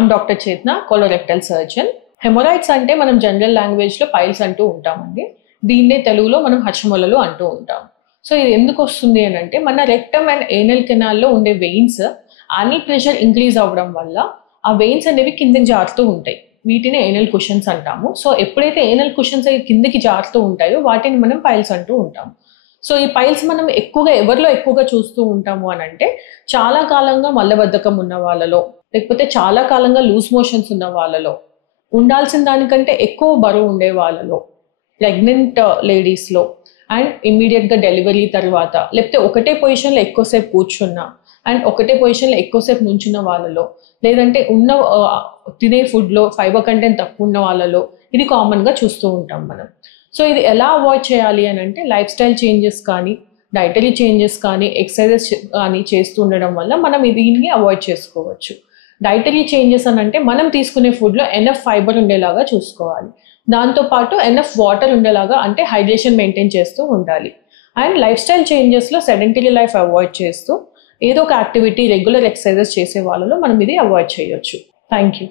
I'm doctor చేతన, colorectal surgeon. Haemorrhoids అంటే మనం జనరల్ లాంగ్వేజ్లో పైల్స్ అంటూ ఉంటామండి. దీన్నే తెలుగులో మనం హర్షములలు అంటూ ఉంటాం. సో ఇది ఎందుకు వస్తుంది అని అంటే మన రెక్టమ్ అండ్ ఏనల్ కెనాల్లో ఉండే వెయిన్స్ యానల్ ప్రెషర్ ఇంక్రీజ్ అవ్వడం వల్ల ఆ వెయిన్స్ అనేవి కిందకి జారుతూ ఉంటాయి. వీటిని ఏనల్ కుషన్స్ అంటాము. సో ఎప్పుడైతే ఏనల్ కుషన్స్ అవి కిందకి జారుతూ ఉంటాయో వాటిని మనం పైల్స్ అంటూ ఉంటాం. సో ఈ పైల్స్ మనం ఎవరిలో ఎక్కువగా చూస్తూ ఉంటాము అని అంటే చాలా కాలంగా మలబద్ధకం ఉన్న వాళ్ళలో, లేకపోతే చాలా కాలంగా లూజ్ మోషన్స్ ఉన్న వాళ్ళలో, ఉండాల్సిన దానికంటే ఎక్కువ బరువు ఉండే వాళ్ళలో, ప్రెగ్నెంట్ లేడీస్లో, అండ్ ఇమ్మీడియట్గా డెలివరీ తర్వాత, లేకపోతే ఒకటే పొజిషన్లో ఎక్కువసేపు కూర్చున్నా అండ్ ఒకటే పొజిషన్లో ఎక్కువసేపు నుంచున్న వాళ్ళలో, లేదంటే తినే ఫుడ్లో ఫైబర్ కంటెంట్ తక్కువ ఉన్న వాళ్ళలో ఇది కామన్గా చూస్తూ ఉంటాం మనం. సో ఇది ఎలా అవాయిడ్ చేయాలి అని అంటే లైఫ్ స్టైల్ చేంజెస్ కానీ, డైటరీ చేంజెస్ కానీ, ఎక్సర్సైజెస్ కానీ చేస్తూ ఉండడం వల్ల మనం దీన్ని అవాయిడ్ చేసుకోవచ్చు. డైటరీ చేంజెస్ అని అంటే మనం తీసుకునే ఫుడ్లో ఎనఫ్ ఫైబర్ ఉండేలాగా చూసుకోవాలి. దాంతోపాటు ఎనఫ్ వాటర్ ఉండేలాగా అంటే హైడ్రేషన్ మెయింటైన్ చేస్తూ ఉండాలి. అండ్ లైఫ్ స్టైల్ చేంజెస్లో సెడెంటరీ లైఫ్ అవాయిడ్ చేస్తూ ఏదో ఒక యాక్టివిటీ, రెగ్యులర్ ఎక్సర్సైజెస్ చేసే వాళ్ళలో మనం ఇది అవాయిడ్ చేయొచ్చు. Thank you.